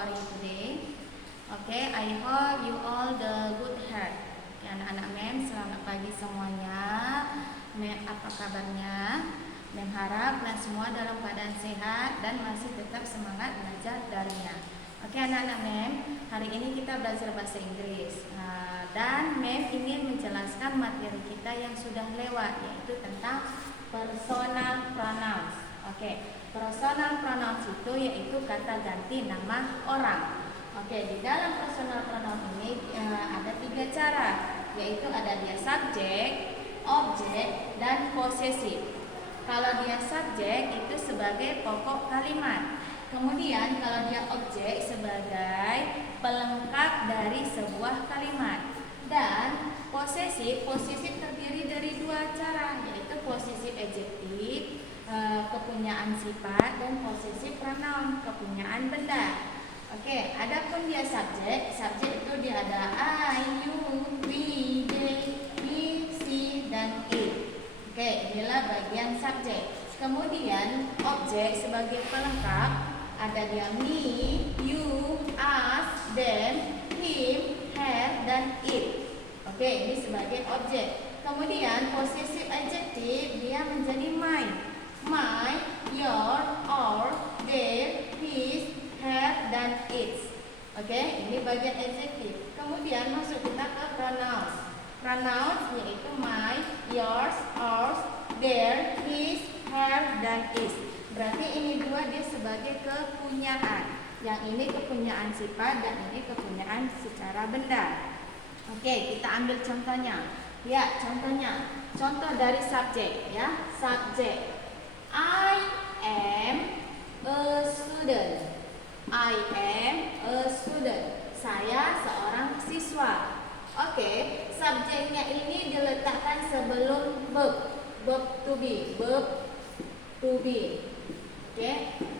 are you today? Okay, I hope you all the good health. Ya, anak-anak Mem, selamat pagi semuanya. Mem, apa kabarnya? Mem harap kalian semua dalam keadaan sehat dan masih tetap semangat belajar darinya. Oke, anak-anak Mem, hari ini kita belajar bahasa Inggris. Dan Mem ingin menjelaskan materi kita yang sudah lewat, yaitu tentang personal pronouns. Oke, personal pronouns itu yaitu kata ganti nama orang. Oke, di dalam personal pronoun ini ada 3 cara, yaitu ada dia subjek, objek, dan possessive. Kalau dia subjek itu sebagai pokok kalimat. Kemudian kalau dia objek sebagai pelengkap dari sebuah kalimat. Dan possessive terdiri dari 2 cara, yaitu possessive adjektif, kepunyaan sifat, dan possessive pronoun, kepunyaan benda. Oke, adapun dia subjek itu dia ada I, you, we, they, he, she, dan it. Oke, inilah bagian subjek. Kemudian objek sebagai pelengkap ada dia me, you, us, them, him, her, dan it. Oke, ini sebagai objek. Kemudian possessive adjective dia menjadi my, your, our, their, his, her, dan its. Oke, ini bagian adjektif. Kemudian masuk kita ke pronouns. Pronouns yaitu my, yours, ours, their, his, her, dan its. Berarti ini 2 dia sebagai kepunyaan. Yang ini kepunyaan sifat dan ini kepunyaan secara benda. Oke, kita ambil contohnya. Ya, contohnya. Contoh dari subjek ya. Subjek. I am a student. I am a student. Saya seorang siswa. Oke, subjeknya ini diletakkan sebelum verb to be, Oke,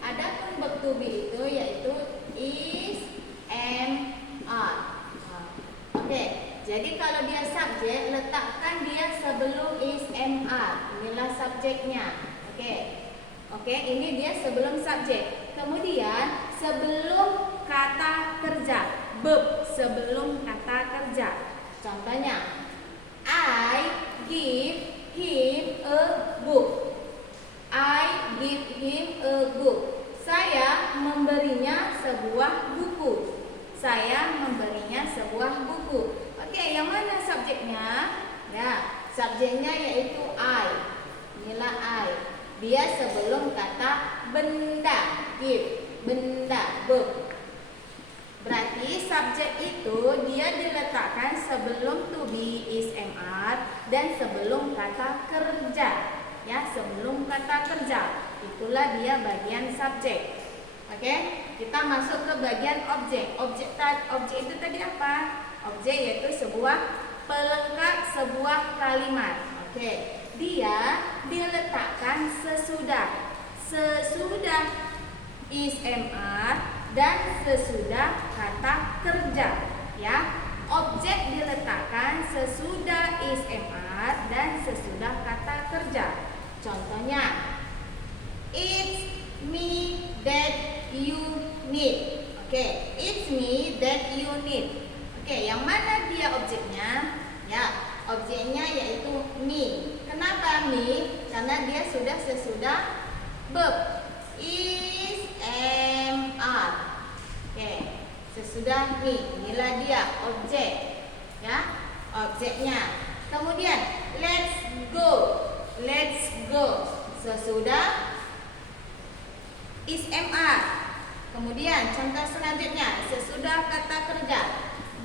adapun verb to be itu yaitu is, am, are. Oke, jadi kalau dia subjek letakkan dia sebelum is, am, are. Inilah subjeknya. Oke, ini dia sebelum subjek. Kemudian sebelum kata kerja, verb sebelum kata kerja. Contohnya, I give him a book. I give him a book. Saya memberinya sebuah buku. Saya memberinya sebuah buku. Oke, yang mana subjeknya? Ya, subjeknya yaitu I. Inilah I. Dia sebelum kata benda, give, benda, verb. Berarti subjek itu dia diletakkan sebelum to be, is, am, are, dan sebelum kata kerja. Ya, sebelum kata kerja. Itulah dia bagian subjek. Oke, kita masuk ke bagian objek. Objek itu tadi apa? Objek yaitu sebuah pelengkap sebuah kalimat. Oke. Dia diletakkan sesudah is, am, are, dan sesudah kata kerja. Ya, objek diletakkan sesudah is, am, are, dan sesudah kata kerja. Contohnya, it's me that you need. Oke, it's me that you need. Oke, yang mana dia objeknya? Ya, objeknya yaitu me. Kenapa me? Karena dia sudah sesudah verb is, am, are. Oke, sesudah me. Inilah dia objek. Ya, objeknya. Kemudian let's go. Let's go. Sesudah is, am, are. Kemudian contoh selanjutnya sesudah kata kerja.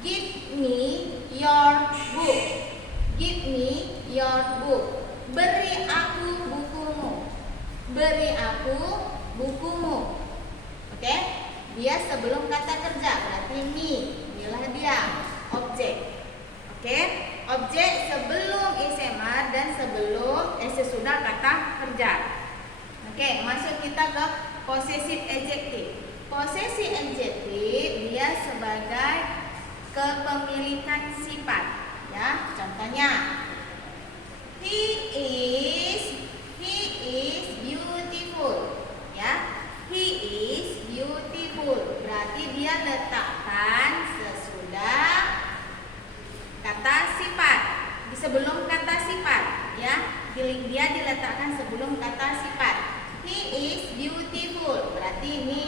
Give me your book. Give me your book. Beri aku bukumu. Beri aku bukumu. Oke? Dia sebelum kata kerja, berarti me. Inilah dia objek. Oke? Objek sebelum is, am, are, dan sesudah kata kerja. Oke, masuk kita ke possessive adjective. Possessive adjective dia sebagai kepemilikan sifat. Ya, contohnya, he is beautiful. Ya, he is beautiful. Berarti dia beautiful. Berarti ini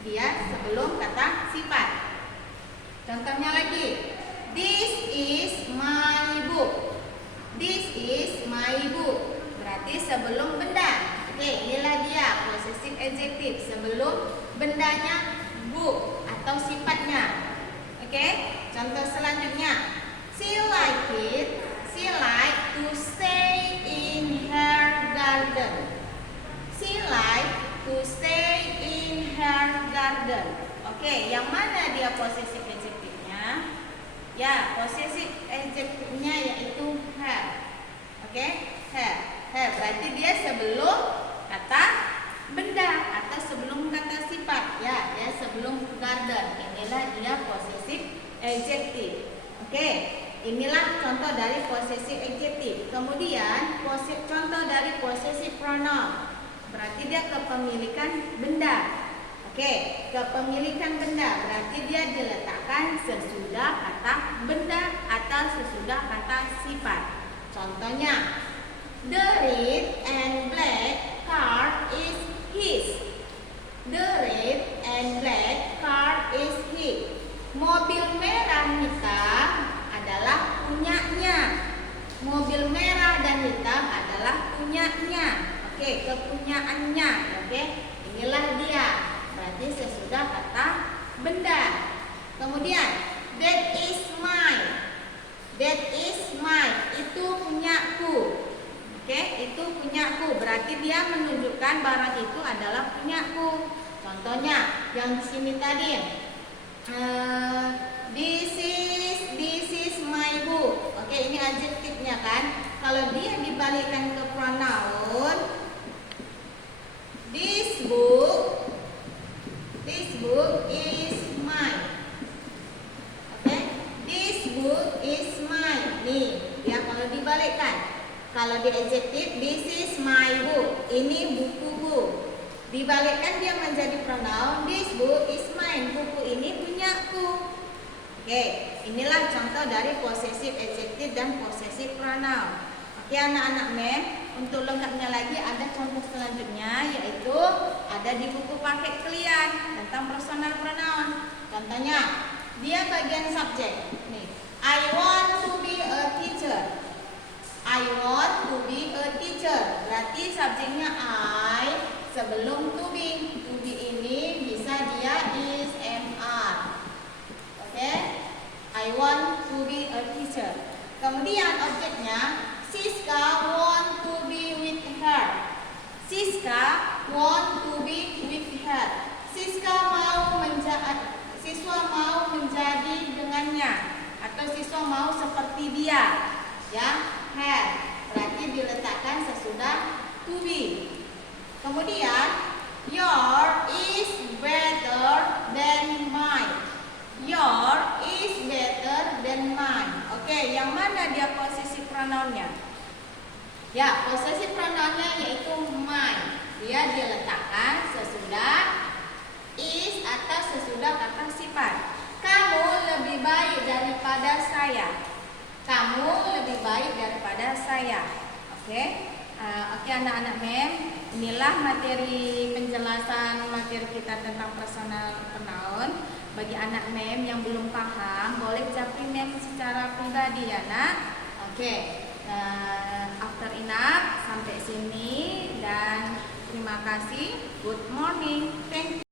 dia sebelum kata sifat. Contohnya lagi, this is my book. This is my book. Berarti sebelum benda. Oke, inilah dia possessive adjective sebelum bendanya book atau sifatnya. Oke, contoh selanjutnya, she like to stay in her garden. She like to stay in her garden. Oke, yang mana dia possessive adjective-nya? Ya, possessive adjective-nya yaitu her. Oke, her. Her berarti dia sebelum kata benda atau sebelum kata sifat. Ya, dia sebelum garden. Inilah dia possessive adjective. Oke, inilah contoh dari possessive adjective. Kemudian contoh dari possessive pronoun. Berarti dia kepemilikan benda. Oke, kepemilikan benda berarti dia diletakkan sesudah kata benda atau sesudah kata sifat. Contohnya, the red and black car is his. The red and black car is his. Mobil merah hitam adalah punyanya. Mobil merah dan hitam adalah punyanya. Oke, kepunyaannya. Oke, inilah dia. Berarti sesudah kata benda. Kemudian, that is mine. That is mine. Itu punyaku. Oke, itu punyaku. Berarti dia menunjukkan barang itu adalah punyaku. Contohnya, yang di sini tadi, this is my book. Oke, ini adjektifnya kan. Kalau dia dibalikkan ke pronoun, this book is mine. Oke, this book is mine. Nih, ya kalau dibalikkan. Kalau di adjektif, this is my book. Ini bukuku. Dibalikkan dia menjadi pronoun, this book is mine. Buku ini punyaku. Oke, inilah contoh dari possessive adjective dan possessive pronoun. Oke anak-anak mem, untuk lengkapnya lagi ada contoh selanjutnya, yaitu ada di buku paket kalian tentang personal pronoun. Contohnya, dia bagian subjek. Nih, I want to be a teacher. I want to be a teacher. Berarti subjeknya I sebelum to be. To be ini bisa dia is, am, are. Oke, I want to be a teacher. Kemudian objeknya, Siska want to be with her. Siska want to be with her. Siswa mau menjadi dengannya, atau siswa mau seperti dia. Ya, her. Berarti diletakkan sesudah to be. Kemudian, your is better than mine. Your is better than mine. Oke, yang mana dia posisi pronounnya? Ya, posisi pronounnya yaitu mine. Dia diletakkan sesudah is atau sesudah kata sifat. Kamu lebih baik daripada saya. Kamu lebih baik daripada saya. Oke, oke anak-anak mem, inilah materi penjelasan materi kita tentang personal pronoun. Bagi anak mem yang belum paham, boleh japri mem secara pribadi ya nak. Oke, after enough sampai sini dan terima kasih. Good morning. Thank you.